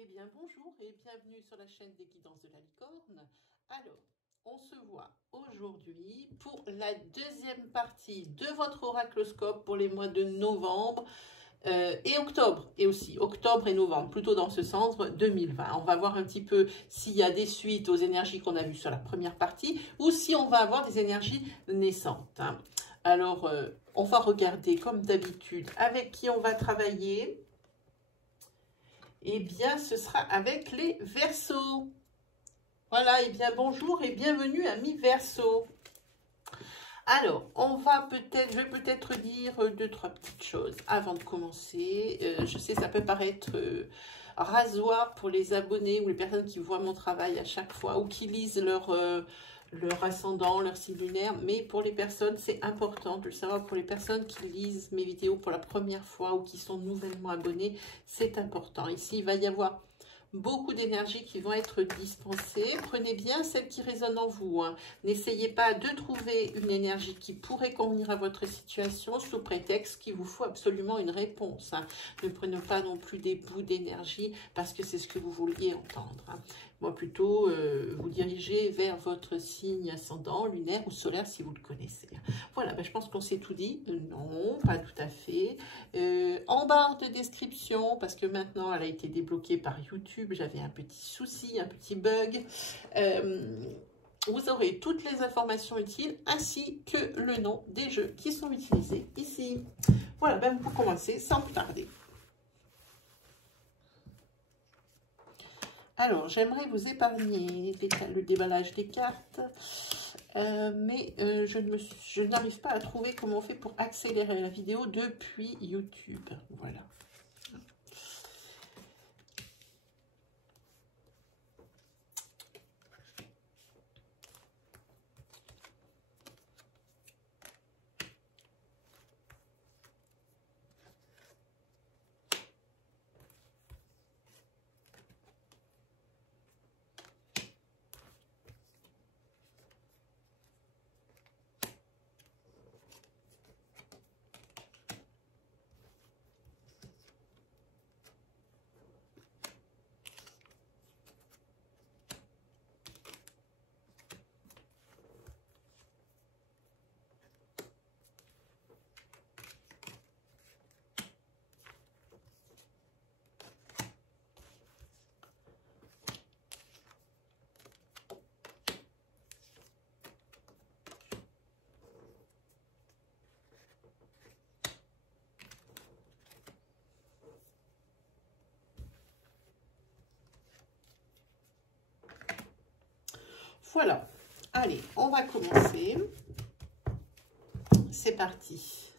Eh bien, bonjour et bienvenue sur la chaîne des guidances de la licorne. Alors, on se voit aujourd'hui pour la deuxième partie de votre oracloscope pour les mois de novembre et octobre. Et aussi octobre et novembre, plutôt dans ce sens, 2020. On va voir un petit peu s'il y a des suites aux énergies qu'on a vues sur la première partie ou si on va avoir des énergies naissantes. Alors, on va regarder comme d'habitude avec qui on va travailler. Eh bien, ce sera avec les Verseaux. Voilà, eh bien, bonjour et bienvenue, amis Verseaux. Alors, je vais peut-être dire deux, trois petites choses avant de commencer. Je sais, ça peut paraître rasoir pour les abonnés ou les personnes qui voient mon travail à chaque fois ou qui lisent leur ascendant, leur signe lunaire, mais pour les personnes, c'est important de le savoir. Pour les personnes qui lisent mes vidéos pour la première fois ou qui sont nouvellement abonnées, c'est important. Ici, il va y avoir beaucoup d'énergie qui vont être dispensées. Prenez bien celle qui résonne en vous. N'essayez pas de trouver une énergie qui pourrait convenir à votre situation sous prétexte qu'il vous faut absolument une réponse. Ne prenez pas non plus des bouts d'énergie parce que c'est ce que vous vouliez entendre. Moi, plutôt, vous dirigez vers votre signe ascendant, lunaire ou solaire si vous le connaissez. Voilà, je pense qu'on s'est tout dit. Non, pas tout à fait. En barre de description, parce que maintenant, elle a été débloquée par YouTube, j'avais un petit souci, un petit bug. Vous aurez toutes les informations utiles, ainsi que le nom des jeux qui sont utilisés ici. Voilà, pour commencer, sans plus tarder. Alors, j'aimerais vous épargner le déballage des cartes, mais je n'arrive pas à trouver comment on fait pour accélérer la vidéo depuis YouTube. Voilà. Voilà, allez, on va commencer. C'est parti.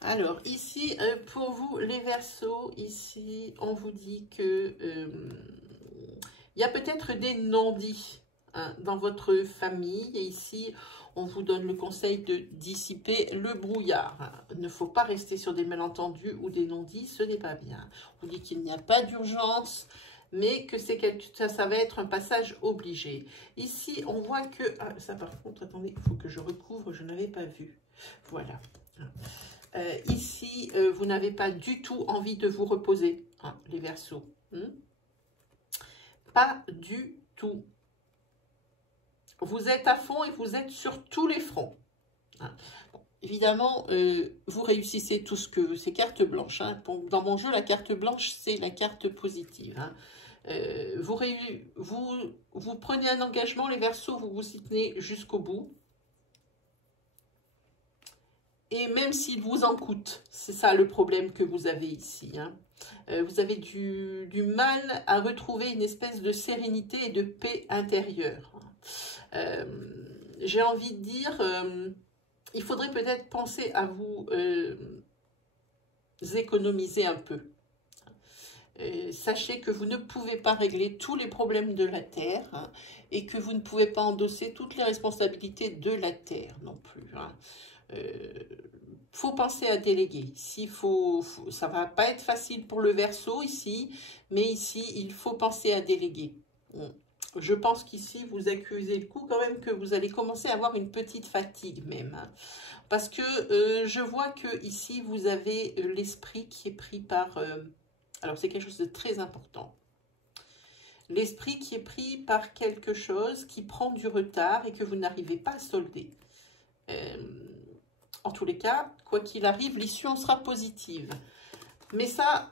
Alors, ici, pour vous, les Verseaux, ici, on vous dit que il y a peut-être des non-dits dans votre famille. Et ici, on vous donne le conseil de dissiper le brouillard. Il ne faut pas rester sur des malentendus ou des non-dits, ce n'est pas bien. On dit qu'il n'y a pas d'urgence, mais que ça va être un passage obligé. Ici, on voit que... Ah, ça par contre, attendez, il faut que je recouvre, je n'avais pas vu. Voilà. Ici, vous n'avez pas du tout envie de vous reposer, les Verseaux. Pas du tout. Vous êtes à fond et vous êtes sur tous les fronts. Bon, évidemment, vous réussissez tout ce que... C'est carte blanche. Dans mon jeu, la carte blanche, c'est la carte positive. Vous prenez un engagement, les Verseaux, vous vous y tenez jusqu'au bout. Et même s'il vous en coûte, c'est ça le problème que vous avez ici. Vous avez du mal à retrouver une espèce de sérénité et de paix intérieure. J'ai envie de dire, il faudrait peut-être penser à vous économiser un peu. Sachez que vous ne pouvez pas régler tous les problèmes de la Terre et que vous ne pouvez pas endosser toutes les responsabilités de la Terre non plus. Faut penser à déléguer. Ici, ça va pas être facile pour le Verseau ici, mais ici, il faut penser à déléguer. Je pense qu'ici, vous accusez le coup quand même que vous allez commencer à avoir une petite fatigue même. Parce que je vois que ici, vous avez l'esprit qui est pris par Alors, c'est quelque chose de très important. L'esprit qui est pris par quelque chose qui prend du retard et que vous n'arrivez pas à solder. En tous les cas, quoi qu'il arrive, l'issue en sera positive. Mais ça,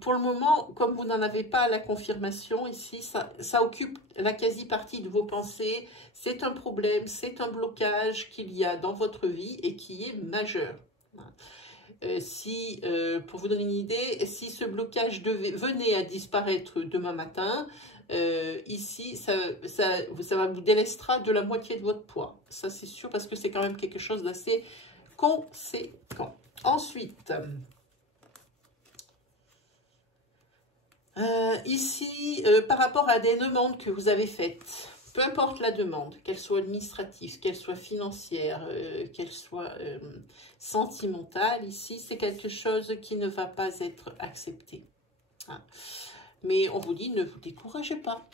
pour le moment, comme vous n'en avez pas la confirmation ici, ça occupe la quasi-partie de vos pensées. C'est un problème, c'est un blocage qu'il y a dans votre vie et qui est majeur. Pour vous donner une idée, si ce blocage venait à disparaître demain matin, ici, ça vous délestera de la moitié de votre poids. Ça, c'est sûr, parce que c'est quand même quelque chose d'assez conséquent. Ensuite, ici, par rapport à des demandes que vous avez faites, peu importe la demande, qu'elle soit administrative, qu'elle soit financière, qu'elle soit sentimentale, ici, c'est quelque chose qui ne va pas être accepté. Hein. Mais on vous dit, ne vous découragez pas.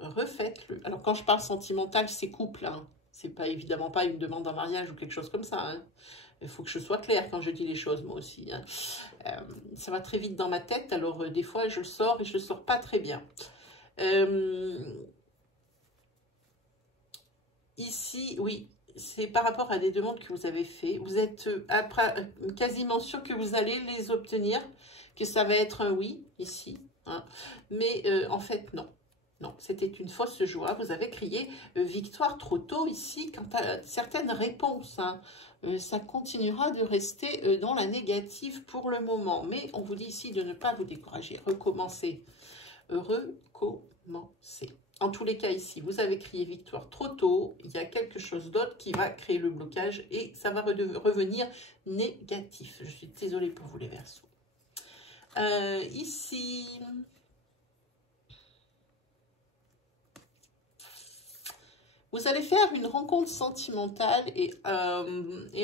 Refaites-le. Alors, quand je parle sentimental, c'est couple. Hein. C'est pas évidemment pas une demande en mariage ou quelque chose comme ça. Hein. Il faut que je sois claire quand je dis les choses, moi aussi. Hein. Ça va très vite dans ma tête, alors des fois, je le sors et je le sors pas très bien. Ici, oui, c'est par rapport à des demandes que vous avez fait. Vous êtes quasiment sûr que vous allez les obtenir, que ça va être un oui, ici. Hein. Mais en fait, non. Non, c'était une fausse joie. Vous avez crié victoire trop tôt ici quant à certaines réponses. Hein. Ça continuera de rester dans la négative pour le moment. Mais on vous dit ici de ne pas vous décourager. Recommencez. Recommencez. En tous les cas, ici, vous avez crié victoire trop tôt. Il y a quelque chose d'autre qui va créer le blocage et ça va revenir négatif. Je suis désolée pour vous les Verseaux. Ici, vous allez faire une rencontre sentimentale et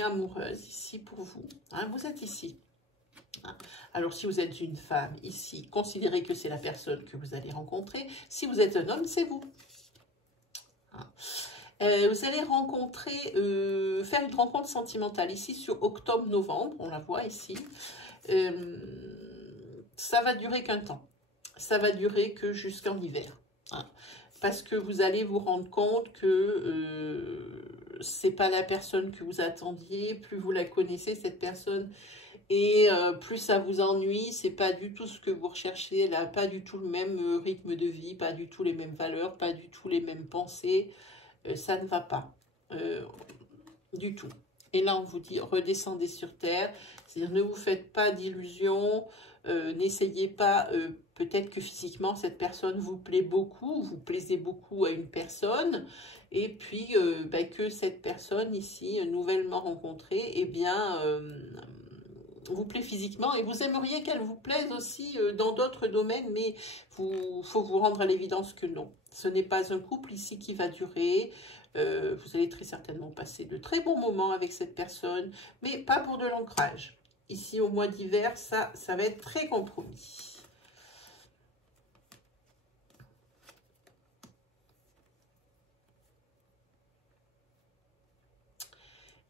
amoureuse ici pour vous. Hein, vous êtes ici. Alors, si vous êtes une femme ici, considérez que c'est la personne que vous allez rencontrer. Si vous êtes un homme, c'est vous. Vous allez rencontrer, faire une rencontre sentimentale ici sur octobre-novembre. On la voit ici. Ça va durer qu'un temps. Ça va durer que jusqu'en hiver. Hein, parce que vous allez vous rendre compte que c'est pas la personne que vous attendiez. Plus vous la connaissez, cette personne, et plus ça vous ennuie, c'est pas du tout ce que vous recherchez, elle n'a pas du tout le même rythme de vie, pas du tout les mêmes valeurs, pas du tout les mêmes pensées, ça ne va pas du tout. Et là on vous dit redescendez sur terre, c'est-à-dire ne vous faites pas d'illusions, n'essayez pas, peut-être que physiquement cette personne vous plaît beaucoup, vous plaisez beaucoup à une personne, et puis que cette personne ici, nouvellement rencontrée, eh bien vous plaît physiquement et vous aimeriez qu'elle vous plaise aussi dans d'autres domaines, mais il faut vous rendre à l'évidence que non. Ce n'est pas un couple ici qui va durer. Vous allez très certainement passer de très bons moments avec cette personne, mais pas pour de l'ancrage. Ici, au mois d'hiver, ça va être très compromis.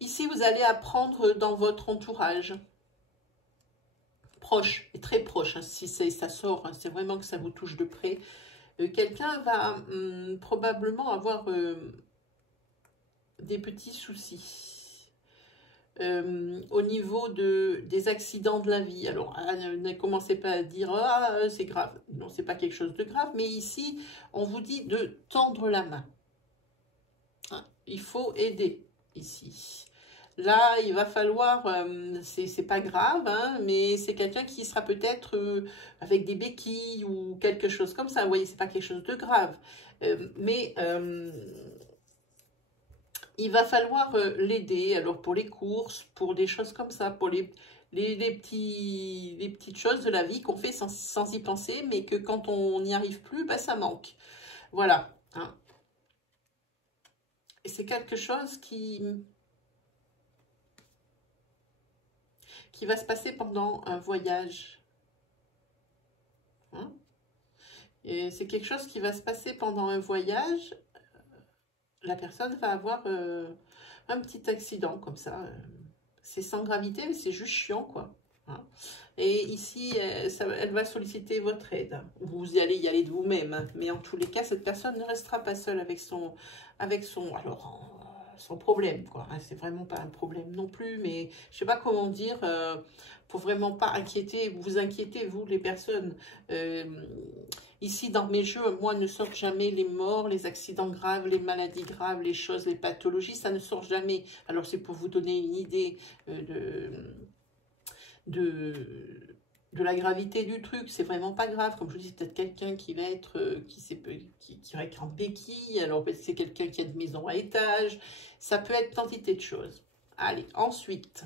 Ici, vous allez apprendre dans votre entourage proche, et très proche, hein, si ça sort, hein, c'est vraiment que ça vous touche de près. Quelqu'un va probablement avoir des petits soucis au niveau des accidents de la vie. Alors, ne commencez pas à dire « Ah, c'est grave ». Non, c'est pas quelque chose de grave, mais ici, on vous dit de tendre la main. Hein, il faut aider ici. Là, il va falloir, c'est pas grave, hein, mais c'est quelqu'un qui sera peut-être avec des béquilles ou quelque chose comme ça. Vous voyez, c'est pas quelque chose de grave. Mais il va falloir l'aider, alors pour les courses, pour des choses comme ça, pour les petites choses de la vie qu'on fait sans y penser, mais que quand on n'y arrive plus, bah, ça manque. Voilà. Hein. Et c'est quelque chose qui va se passer pendant un voyage. Hein? Et c'est quelque chose qui va se passer pendant un voyage. La personne va avoir un petit accident comme ça. C'est sans gravité, mais c'est juste chiant, quoi. Hein. Et ici, elle va solliciter votre aide. Vous y allez de vous-même. Hein. Mais en tous les cas, cette personne ne restera pas seule avec son son problème, quoi. Hein. C'est vraiment pas un problème non plus, mais je sais pas comment dire. Faut vraiment pas vous inquiétez, vous, les personnes. Ici, dans mes jeux, moi, ne sortent jamais les morts, les accidents graves, les maladies graves, les choses, les pathologies, ça ne sort jamais. Alors, c'est pour vous donner une idée de la gravité du truc. C'est vraiment pas grave. Comme je vous dis, c'est peut-être quelqu'un qui va être, qui va être en béquille. Alors, c'est quelqu'un qui a de maison à étage. Ça peut être quantité de choses. Allez, ensuite.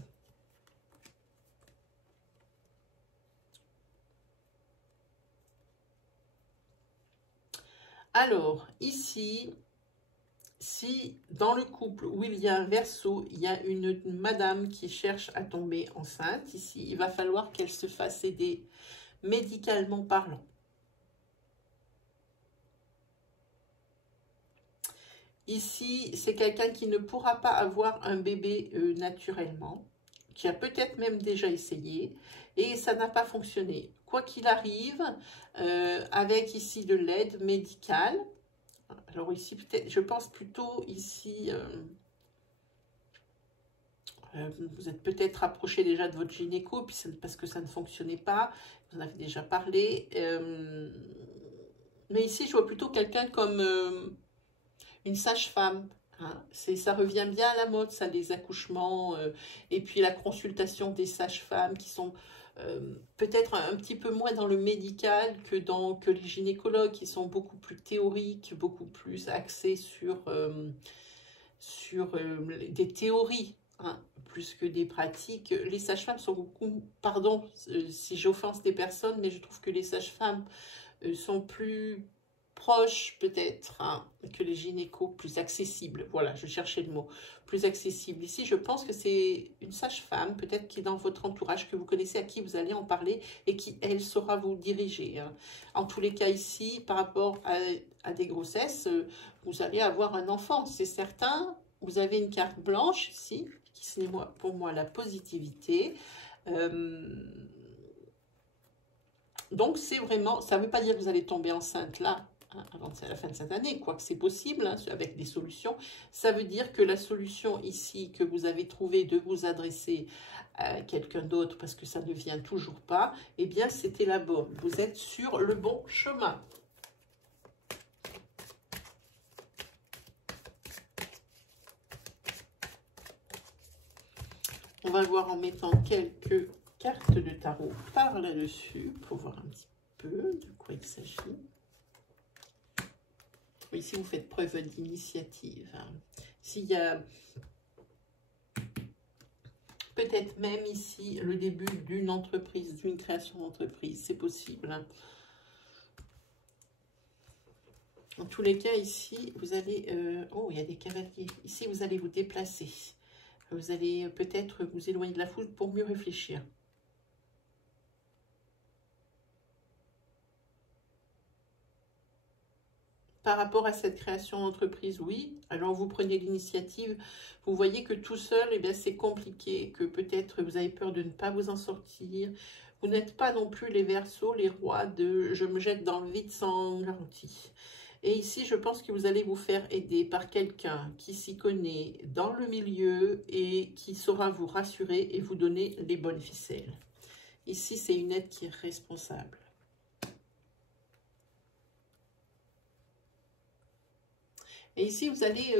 Alors, ici, si dans le couple où il y a un Verseau, il y a une madame qui cherche à tomber enceinte, ici, il va falloir qu'elle se fasse aider médicalement parlant. Ici, c'est quelqu'un qui ne pourra pas avoir un bébé naturellement, qui a peut-être même déjà essayé, et ça n'a pas fonctionné. Quoi qu'il arrive, avec ici de l'aide médicale, alors ici, peut-être, je pense plutôt ici, vous êtes peut-être rapproché déjà de votre gynéco, puis parce que ça ne fonctionnait pas, vous en avez déjà parlé. Mais ici, je vois plutôt quelqu'un comme une sage-femme. Hein. Ça revient bien à la mode, ça, les accouchements, et puis la consultation des sages-femmes qui sont peut-être un petit peu moins dans le médical que les gynécologues, qui sont beaucoup plus théoriques, beaucoup plus axés sur des théories, hein, plus que des pratiques. Les sages-femmes sont beaucoup, pardon si j'offense des personnes, mais je trouve que les sages-femmes sont plus proches peut-être hein, que les gynécos, plus accessibles. Voilà, je cherchais le mot, plus accessible. Ici, je pense que c'est une sage-femme, peut-être qui est dans votre entourage, que vous connaissez, à qui vous allez en parler et qui, elle, saura vous diriger. Hein. En tous les cas, ici, par rapport à des grossesses, vous allez avoir un enfant, c'est certain. Vous avez une carte blanche ici, qui c'est pour moi la positivité. Donc, c'est vraiment, ça ne veut pas dire que vous allez tomber enceinte là, hein, avant la fin de cette année, quoique c'est possible, hein, avec des solutions. Ça veut dire que la solution ici que vous avez trouvée de vous adresser à quelqu'un d'autre, parce que ça ne vient toujours pas, eh bien, c'était la bonne. Vous êtes sur le bon chemin. On va voir en mettant quelques cartes de tarot par là-dessus pour voir un petit peu de quoi il s'agit. Ici, vous faites preuve d'initiative. S'il y a peut-être même ici le début d'une entreprise, d'une création d'entreprise, c'est possible. Hein. En tous les cas, ici, vous allez... oh, il y a des cavaliers. Ici, vous allez vous déplacer. Vous allez peut-être vous éloigner de la foule pour mieux réfléchir. Par rapport à cette création d'entreprise, oui. Alors, vous prenez l'initiative. Vous voyez que tout seul, eh bien, c'est compliqué. Que peut-être vous avez peur de ne pas vous en sortir. Vous n'êtes pas non plus les Verseaux, les rois de « je me jette dans le vide sans garantie ». Et ici, je pense que vous allez vous faire aider par quelqu'un qui s'y connaît dans le milieu et qui saura vous rassurer et vous donner les bonnes ficelles. Ici, c'est une aide qui est responsable. Et ici, vous allez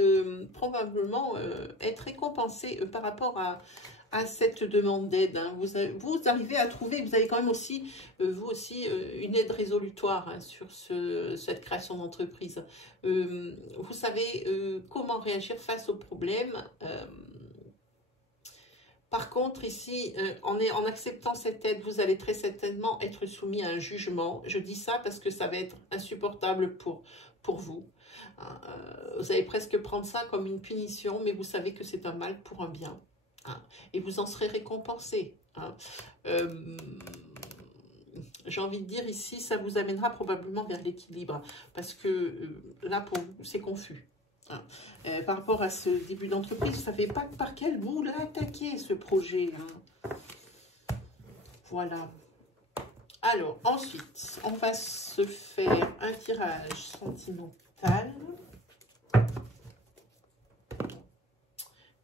probablement être récompensé par rapport à cette demande d'aide. Hein. Vous arrivez à trouver, vous avez quand même aussi, vous aussi, une aide résolutoire hein, sur cette création d'entreprise. Vous savez comment réagir face aux problèmes. Par contre, ici, en acceptant cette aide, vous allez très certainement être soumis à un jugement. Je dis ça parce que ça va être insupportable pour vous. Vous allez presque prendre ça comme une punition, mais vous savez que c'est un mal pour un bien. Hein, et vous en serez récompensé. Hein. J'ai envie de dire ici, ça vous amènera probablement vers l'équilibre. Parce que là, pour vous, c'est confus. Hein. Par rapport à ce début d'entreprise, vous ne savez pas par quel bout l'attaquer, ce projet. Hein. Voilà. Alors, ensuite, on va se faire un tirage sentimental.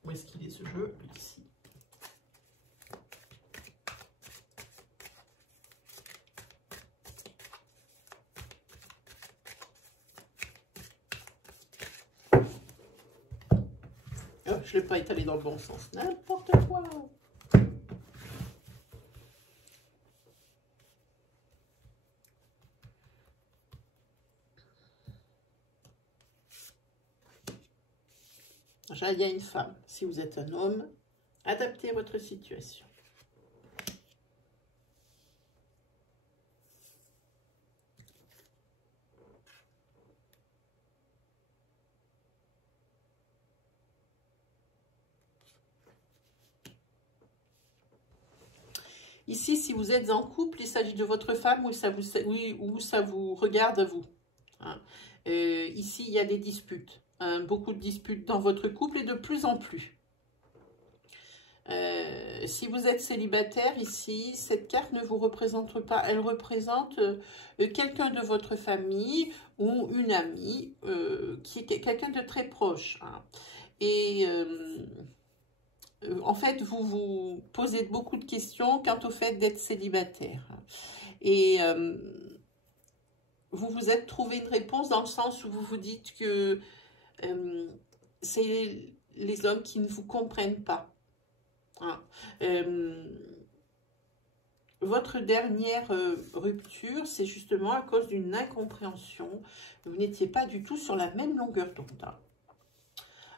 Où est-ce qu'il est ce jeu? Ici. Oh, je ne l'ai pas étalé dans le bon sens. N'importe quoi. Il y a une femme. Si vous êtes un homme, adaptez votre situation. Ici, si vous êtes en couple, il s'agit de votre femme ou ça vous regarde à vous. Hein. Ici, il y a des disputes. Hein, beaucoup de disputes dans votre couple et de plus en plus. Si vous êtes célibataire, ici, cette carte ne vous représente pas. Elle représente quelqu'un de votre famille ou une amie qui est quelqu'un de très proche. Hein. Et... en fait, vous vous posez beaucoup de questions quant au fait d'être célibataire. Et vous vous êtes trouvé une réponse dans le sens où vous vous dites que c'est les hommes qui ne vous comprennent pas. Hein. Votre dernière rupture, c'est justement à cause d'une incompréhension. Vous n'étiez pas du tout sur la même longueur d'onde. Hein.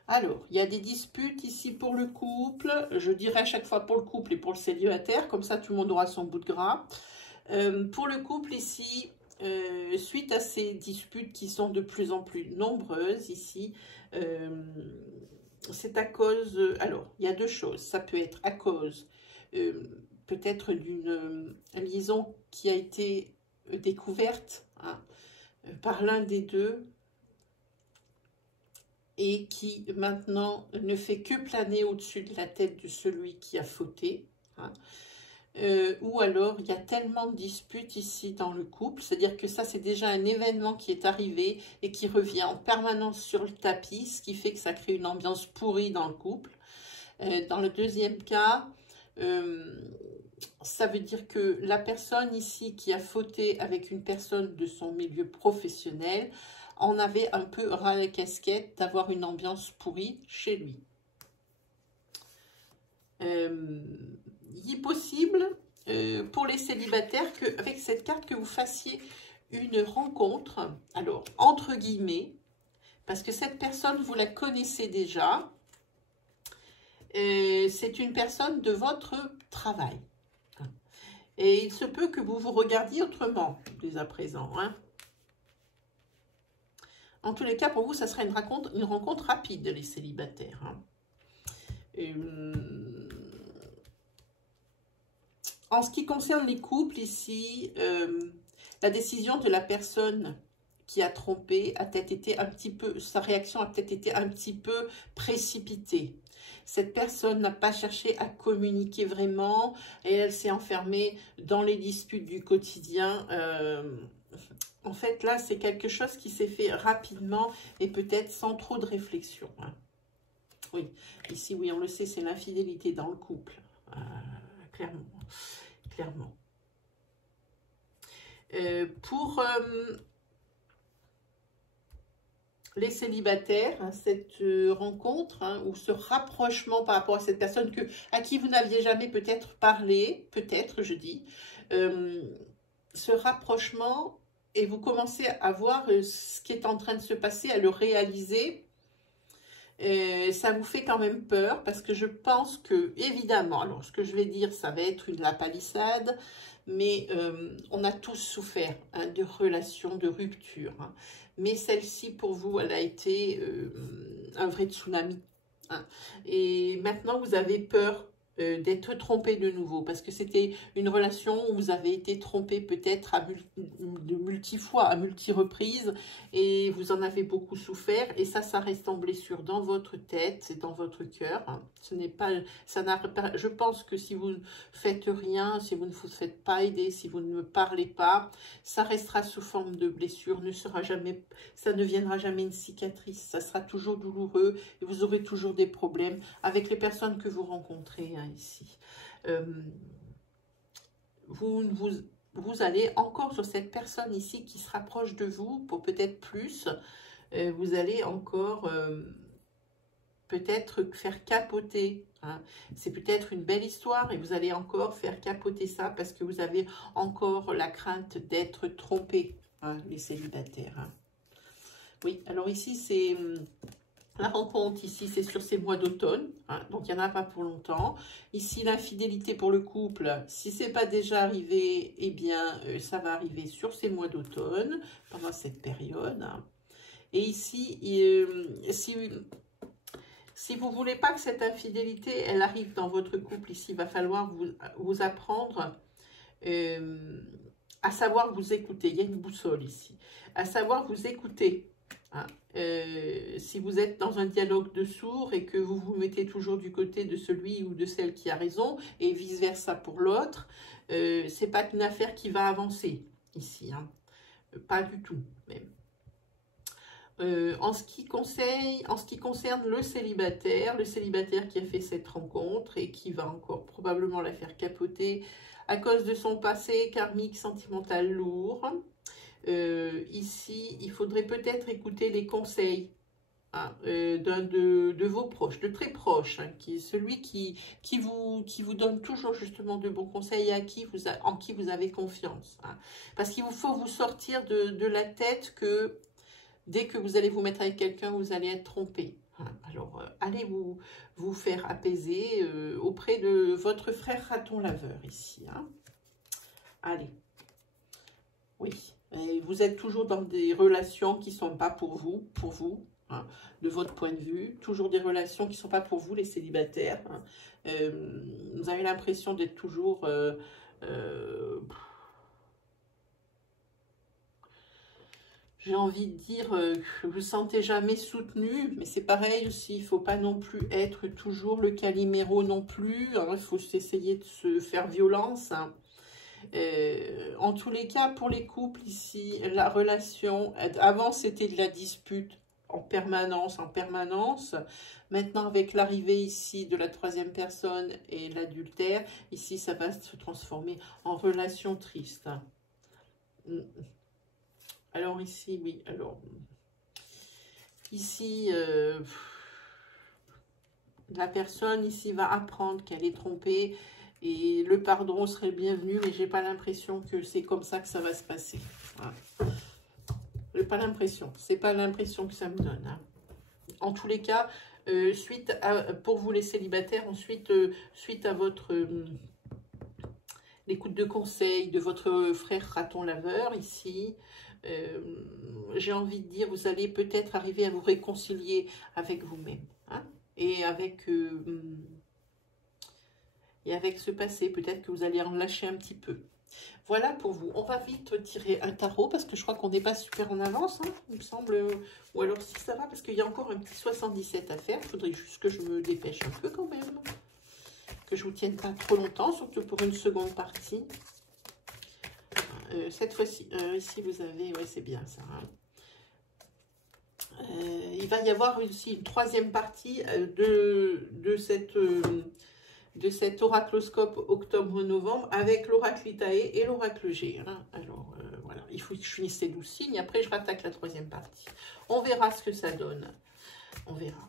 Alors, il y a des disputes ici pour le couple. Je dirais à chaque fois pour le couple et pour le célibataire. Comme ça, tout le monde aura son bout de gras. Pour le couple ici, suite à ces disputes qui sont de plus en plus nombreuses ici, c'est à cause... alors, il y a deux choses. Ça peut être à cause peut-être d'une liaison qui a été découverte hein, par l'un des deux, et qui maintenant ne fait que planer au-dessus de la tête de celui qui a fauté. Hein. Ou alors, il y a tellement de disputes ici dans le couple, c'est-à-dire que ça, c'est déjà un événement qui est arrivé et qui revient en permanence sur le tapis, ce qui fait que ça crée une ambiance pourrie dans le couple. Dans le deuxième cas, ça veut dire que la personne ici qui a fauté avec une personne de son milieu professionnel en avait un peu ras la casquette d'avoir une ambiance pourrie chez lui. Il est possible pour les célibataires qu'avec cette carte que vous fassiez une rencontre, alors entre guillemets, parce que cette personne vous la connaissez déjà, c'est une personne de votre travail. Et il se peut que vous vous regardiez autrement dès à présent, hein. En tous les cas, pour vous, ça sera une rencontre rapide, les célibataires. Hein. En ce qui concerne les couples, ici, la décision de la personne qui a trompé a peut-être été un petit peu, sa réaction a peut-être été un petit peu précipitée. Cette personne n'a pas cherché à communiquer vraiment et elle s'est enfermée dans les disputes du quotidien. En fait, là, c'est quelque chose qui s'est fait rapidement et peut-être sans trop de réflexion. Hein. Oui, ici, oui, on le sait, c'est l'infidélité dans le couple. Clairement. Clairement. Pour les célibataires, hein, cette rencontre hein, ou ce rapprochement par rapport à cette personne à qui vous n'aviez jamais peut-être parlé, peut-être, je dis, ce rapprochement... et vous commencez à voir ce qui est en train de se passer, à le réaliser, ça vous fait quand même peur, parce que je pense que, évidemment, alors ce que je vais dire, ça va être la palissade, mais on a tous souffert hein, de relations, de ruptures. Hein. Mais celle-ci, pour vous, elle a été un vrai tsunami. Hein. Et maintenant, vous avez peur d'être trompé de nouveau, parce que c'était une relation où vous avez été trompé peut-être de multi-fois, à multi-reprises, et vous en avez beaucoup souffert, et ça reste en blessure dans votre tête et dans votre cœur. Ce n'est pas, je pense que si vous ne faites rien, si vous ne vous faites pas aider, si vous ne parlez pas, ça restera sous forme de blessure, ça ne viendra jamais une cicatrice, ça sera toujours douloureux, et vous aurez toujours des problèmes avec les personnes que vous rencontrez, hein, ici. Vous allez encore sur cette personne ici qui se rapproche de vous pour peut-être plus, vous allez encore peut-être faire capoter, hein. C'est peut-être une belle histoire et vous allez encore faire capoter ça parce que vous avez encore la crainte d'être trompé, hein, les célibataires, hein. Oui, alors ici c'est... La rencontre, ici, c'est sur ces mois d'automne, hein, donc il n'y en a pas pour longtemps. Ici, l'infidélité pour le couple, si ce n'est pas déjà arrivé, eh bien, ça va arriver sur ces mois d'automne, pendant cette période, hein. Et ici, si vous ne voulez pas que cette infidélité, elle arrive dans votre couple, ici, il va falloir vous apprendre à savoir vous écouter. Il y a une boussole ici. À savoir vous écouter. Hein. Si vous êtes dans un dialogue de sourds et que vous vous mettez toujours du côté de celui ou de celle qui a raison et vice versa pour l'autre, c'est pas une affaire qui va avancer ici, hein. Pas du tout même. En ce qui concerne le célibataire qui a fait cette rencontre et qui va encore probablement la faire capoter à cause de son passé karmique sentimental lourd. Ici, il faudrait peut-être écouter les conseils, hein, d'un de vos proches, de très proches, hein, qui est celui qui vous donne toujours justement de bons conseils et en qui vous avez confiance, hein. Parce qu'il vous faut vous sortir de la tête que dès que vous allez vous mettre avec quelqu'un, vous allez être trompé, hein. Alors, allez vous faire apaiser auprès de votre frère raton laveur ici, hein. Allez, oui. Et vous êtes toujours dans des relations qui ne sont pas pour vous, hein, de votre point de vue. Toujours des relations qui ne sont pas pour vous, les célibataires, hein. Vous avez l'impression d'être toujours... j'ai envie de dire, vous ne vous sentez jamais soutenu, mais c'est pareil aussi, il ne faut pas non plus être toujours le Calimero non plus, hein, il faut essayer de se faire violence, hein. En tous les cas, pour les couples ici, la relation, avant c'était de la dispute en permanence. Maintenant, avec l'arrivée ici de la troisième personne et l'adultère, ici ça va se transformer en relation triste. Alors ici, oui, alors ici, la personne ici va apprendre qu'elle est trompée. Et le pardon serait bienvenu, mais j'ai pas l'impression que c'est comme ça que ça va se passer. Voilà. J'ai pas l'impression. C'est pas l'impression que ça me donne, hein. En tous les cas, pour vous les célibataires, ensuite, suite à votre l'écoute de conseils de votre frère raton laveur ici, j'ai envie de dire, vous allez peut-être arriver à vous réconcilier avec vous-même, hein, et avec ce passé, peut-être que vous allez en lâcher un petit peu. Voilà pour vous. On va vite tirer un tarot parce que je crois qu'on n'est pas super en avance, hein, il me semble. Ou alors si ça va, parce qu'il y a encore un petit 77 à faire. Il faudrait juste que je me dépêche un peu quand même. Que je ne vous tienne pas trop longtemps, surtout pour une seconde partie. Cette fois-ci, ici vous avez... Ouais, c'est bien ça, hein. Il va y avoir aussi une troisième partie de cet oracloscope octobre-novembre avec l'oracle Itae et l'oracle G, hein. Alors, voilà, il faut que je finisse ces 12 signes. Après, je rattaque la troisième partie. On verra ce que ça donne. On verra.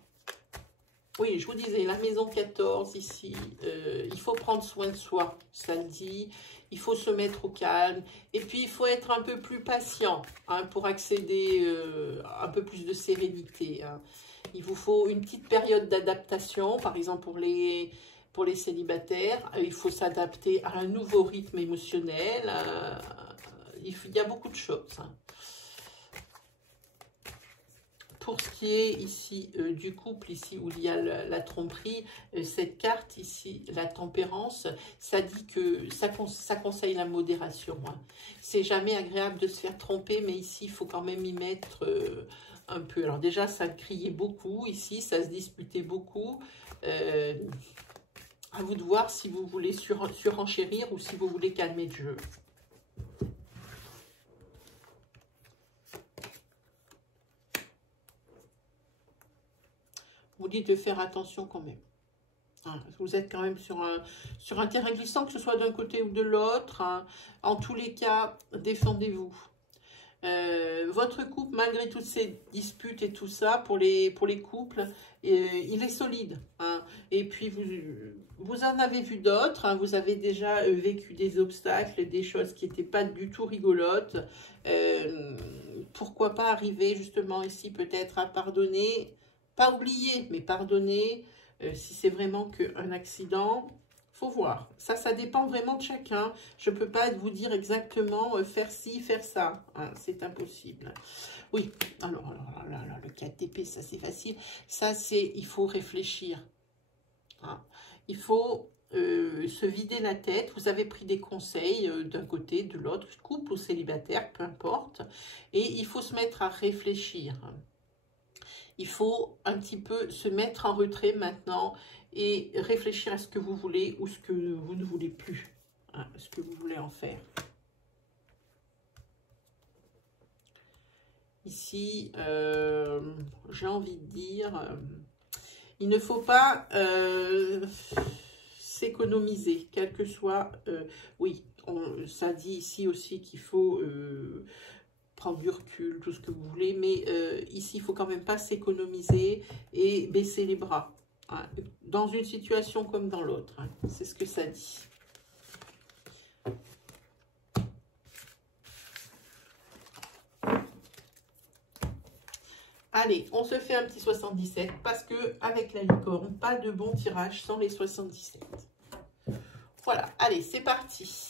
Oui, je vous disais, la maison 14, ici, il faut prendre soin de soi, ça le dit. Il faut se mettre au calme. Et puis, il faut être un peu plus patient, hein, pour accéder à un peu plus de sérénité, hein. Il vous faut une petite période d'adaptation, par exemple pour les célibataires. Il faut s'adapter à un nouveau rythme émotionnel. Il y a beaucoup de choses, hein. pour ce qui est ici du couple, ici où il y a la tromperie, cette carte ici, la tempérance, ça dit que ça conseille la modération. Hein. C'est jamais agréable de se faire tromper, mais ici, il faut quand même y mettre un peu. Alors déjà, ça criait beaucoup ici, ça se disputait beaucoup. À vous de voir si vous voulez surenchérir ou si vous voulez calmer le jeu. Vous dites de faire attention quand même. Hein, vous êtes quand même sur un terrain glissant, que ce soit d'un côté ou de l'autre. Hein. En tous les cas, défendez-vous. Votre couple, malgré toutes ces disputes et tout ça, pour les couples, il est solide. Hein. Et puis, vous en avez vu d'autres. Hein. Vous avez déjà vécu des obstacles, des choses qui n'étaient pas du tout rigolotes. Pourquoi pas arriver justement ici peut-être à pardonner, pas oublier, mais pardonner, si c'est vraiment qu'un accident. Faut voir. Ça dépend vraiment de chacun. Je ne peux pas vous dire exactement faire ci, faire ça. Hein, c'est impossible. Oui, alors là, le 4 d'épée, ça c'est facile. Ça, il faut réfléchir. Hein. Il faut se vider la tête. Vous avez pris des conseils d'un côté, de l'autre, couple ou célibataire, peu importe. Et il faut se mettre à réfléchir. Il faut un petit peu se mettre en retrait maintenant et réfléchir à ce que vous voulez ou ce que vous ne voulez plus, hein, ce que vous voulez en faire. Ici, j'ai envie de dire, il ne faut pas s'économiser, quel que soit, oui, ça dit ici aussi qu'il faut prendre du recul, tout ce que vous voulez, mais ici, il ne faut quand même pas s'économiser et baisser les bras. Hein, dans une situation comme dans l'autre. Hein, c'est ce que ça dit. Allez, on se fait un petit 77 parce que avec la licorne, pas de bon tirage sans les 77. Voilà, allez, c'est parti.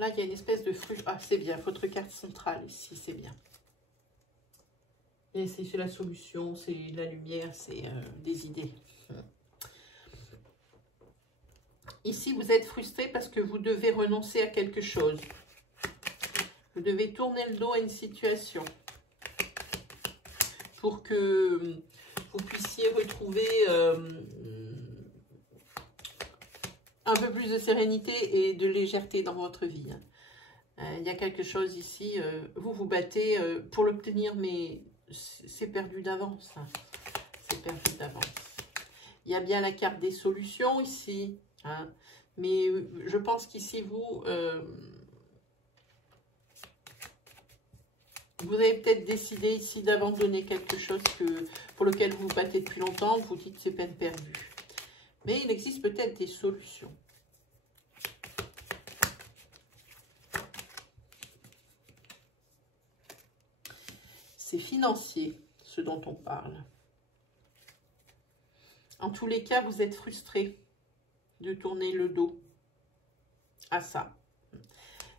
Là, il y a une espèce de fruit. Ah, c'est bien. Votre carte centrale ici, c'est bien. Et c'est la solution, c'est la lumière, c'est des idées. Ici, vous êtes frustré parce que vous devez renoncer à quelque chose. Vous devez tourner le dos à une situation pour que vous puissiez retrouver un peu plus de sérénité et de légèreté dans votre vie. Il y a quelque chose ici, vous vous battez pour l'obtenir, mais c'est perdu d'avance. Hein. C'est perdu d'avance. Il y a bien la carte des solutions ici, hein, mais je pense qu'ici, vous avez peut-être décidé ici d'abandonner quelque chose pour lequel vous vous battez depuis longtemps, vous dites c'est peine perdue. Mais il existe peut-être des solutions. C'est financier, ce dont on parle. En tous les cas, vous êtes frustré de tourner le dos à ça.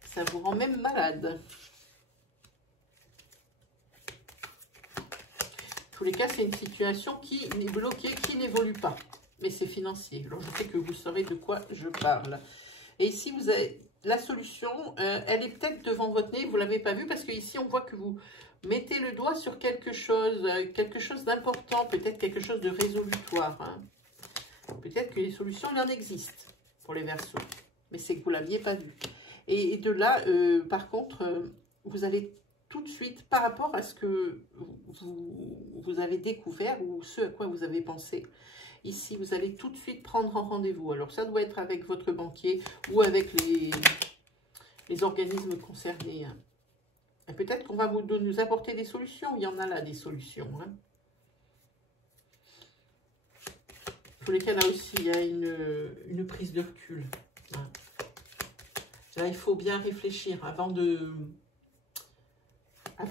Ça vous rend même malade. En tous les cas, c'est une situation qui est bloquée, qui n'évolue pas. Mais c'est financier. Alors, je sais que vous saurez de quoi je parle. Et ici, vous avez la solution. Elle est peut-être devant votre nez. Vous ne l'avez pas vue parce qu'ici, on voit que vous mettez le doigt sur quelque chose d'important. Peut-être quelque chose de résolutoire. Hein. Peut-être que les solutions, il en existe pour les Verseaux. Mais c'est que vous ne l'aviez pas vu. Et de là, par contre, vous allez tout de suite, par rapport à ce que vous avez découvert ou ce à quoi vous avez pensé, ici, vous allez tout de suite prendre un rendez-vous. Alors, ça doit être avec votre banquier ou avec les organismes concernés. Hein. Et peut-être qu'on va nous apporter des solutions. Il y en a là des solutions. Hein. Dans tous les cas, là aussi, il y a une prise de recul. Hein. Là, il faut bien réfléchir avant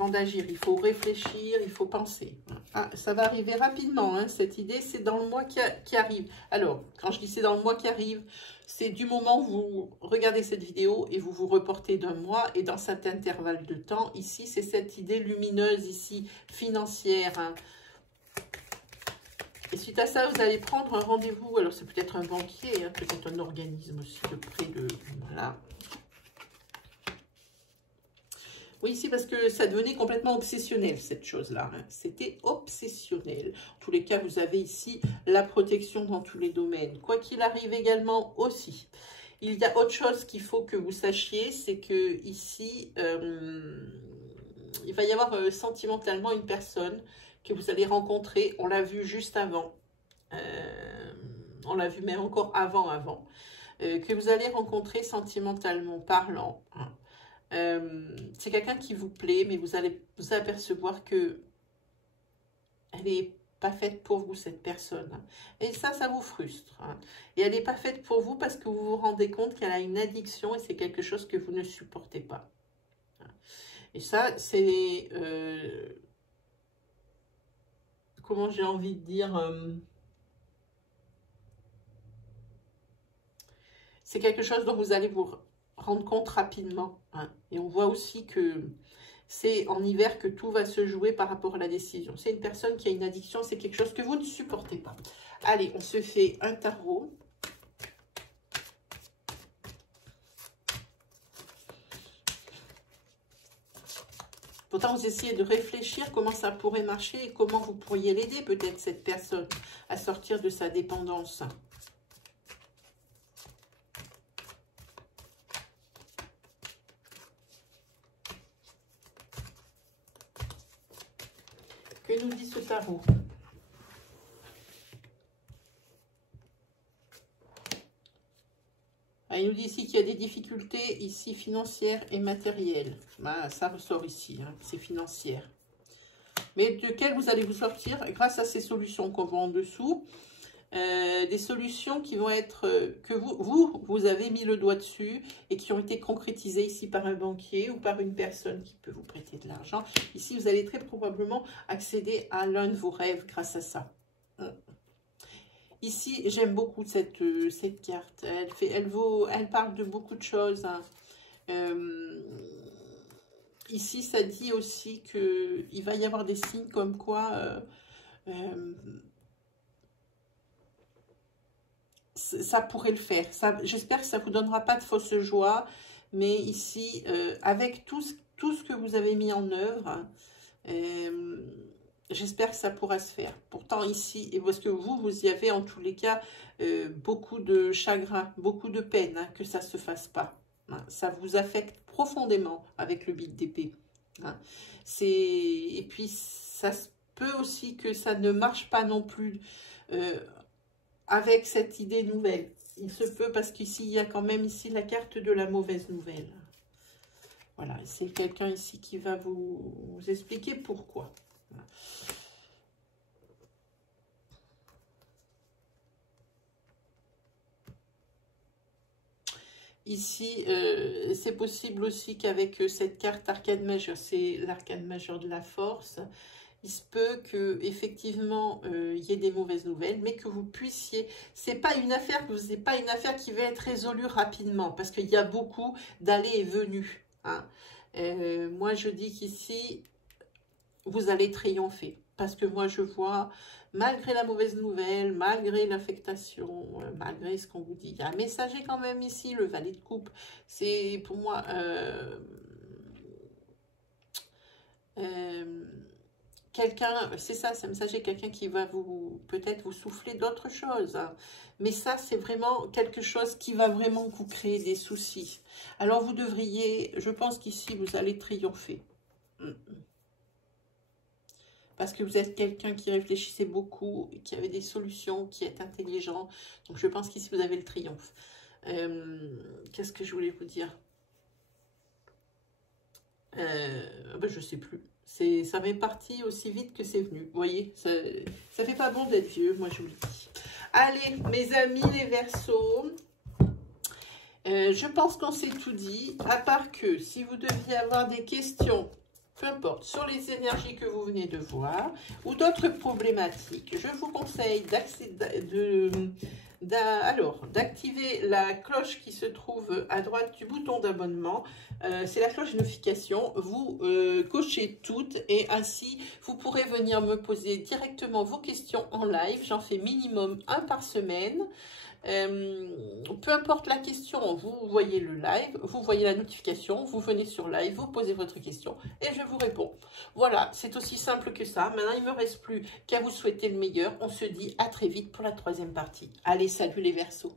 d'agir. Il faut réfléchir, il faut penser. Ah, ça va arriver rapidement, hein, cette idée, c'est dans le mois qui arrive. Alors, quand je dis c'est dans le mois qui arrive, c'est du moment où vous regardez cette vidéo et vous vous reportez d'un mois, et dans cet intervalle de temps, ici, c'est cette idée lumineuse, ici, financière. Hein. Et suite à ça, vous allez prendre un rendez-vous. Alors, c'est peut-être un banquier, hein, peut-être un organisme aussi de près de... Voilà. Oui, ici, parce que ça devenait complètement obsessionnel, cette chose-là. Hein. C'était obsessionnel. En tous les cas, vous avez ici la protection dans tous les domaines. Quoi qu'il arrive également aussi. Il y a autre chose qu'il faut que vous sachiez, c'est que ici, il va y avoir sentimentalement une personne que vous allez rencontrer. On l'a vu juste avant. On l'a vu même encore avant. Que vous allez rencontrer sentimentalement parlant. Hein. C'est quelqu'un qui vous plaît, mais vous allez vous apercevoir que elle n'est pas faite pour vous, cette personne. Et ça vous frustre. Hein. Et elle n'est pas faite pour vous parce que vous vous rendez compte qu'elle a une addiction et c'est quelque chose que vous ne supportez pas. Et ça, c'est... comment j'ai envie de dire... c'est quelque chose dont vous allez vous rendre compte rapidement. Hein. Et on voit aussi que c'est en hiver que tout va se jouer par rapport à la décision. C'est une personne qui a une addiction, c'est quelque chose que vous ne supportez pas. Allez, on se fait un tarot. Pourtant, vous essayez de réfléchir comment ça pourrait marcher et comment vous pourriez l'aider, peut-être, cette personne, à sortir de sa dépendance. Que nous dit ce tarot? Il nous dit ici qu'il y a des difficultés ici financières et matérielles. Ben, ça ressort ici, hein, c'est financière. Mais de quelles vous allez vous sortir grâce à ces solutions qu'on voit en dessous. Des solutions qui vont être, que vous avez mis le doigt dessus et qui ont été concrétisées ici par un banquier ou par une personne qui peut vous prêter de l'argent. Ici, vous allez très probablement accéder à l'un de vos rêves grâce à ça. Ici, j'aime beaucoup cette carte. Elle parle de beaucoup de choses. Hein. Ici, ça dit aussi qu'il va y avoir des signes comme quoi ça pourrait le faire. J'espère que ça ne vous donnera pas de fausse joie. Mais ici, avec tout ce que vous avez mis en œuvre, j'espère que ça pourra se faire. Pourtant ici, et parce que vous y avez en tous les cas beaucoup de chagrin, beaucoup de peine hein, que ça ne se fasse pas. Hein. Ça vous affecte profondément avec le bic d'épée. Hein. Et puis, ça se peut aussi que ça ne marche pas non plus avec cette idée nouvelle. Il se peut parce qu'ici, il y a quand même ici la carte de la mauvaise nouvelle. Voilà, c'est quelqu'un ici qui va vous expliquer pourquoi. Voilà. Ici, c'est possible aussi qu'avec cette carte arcane majeure, c'est l'arcane majeur de la force, il se peut que effectivement il y ait des mauvaises nouvelles, mais que vous puissiez. C'est pas une affaire qui va être résolue rapidement, parce qu'il y a beaucoup d'allées et venues. Hein. Moi, je dis qu'ici, vous allez triompher. Parce que moi, je vois, malgré la mauvaise nouvelle, malgré l'affectation, malgré ce qu'on vous dit, il y a un messager quand même ici, le valet de coupe. C'est pour moi... quelqu'un, c'est ça, c'est un messager, quelqu'un qui va peut-être vous souffler d'autres choses. Hein. Mais ça, c'est vraiment quelque chose qui va vraiment vous créer des soucis. Alors, vous devriez, je pense qu'ici, vous allez triompher. Parce que vous êtes quelqu'un qui réfléchissait beaucoup, qui avait des solutions, qui est intelligent. Donc, je pense qu'ici, vous avez le triomphe. Qu'est-ce que je voulais vous dire? Ben, je sais plus. Ça m'est parti aussi vite que c'est venu. Vous voyez, ça fait pas bon d'être vieux, moi je vous le dis. Allez, mes amis les Verseaux, je pense qu'on s'est tout dit, à part que si vous deviez avoir des questions, peu importe, sur les énergies que vous venez de voir, ou d'autres problématiques, je vous conseille d'activer la cloche qui se trouve à droite du bouton d'abonnement. C'est la cloche de notification. Vous cochez toutes et ainsi vous pourrez venir me poser directement vos questions en live. J'en fais minimum un par semaine. Peu importe la question, vous voyez le live, vous voyez la notification, vous venez sur live, vous posez votre question et je vous réponds. Voilà, c'est aussi simple que ça. Maintenant, il ne me reste plus qu'à vous souhaiter le meilleur. On se dit à très vite pour la troisième partie. Allez, salut les Verseaux.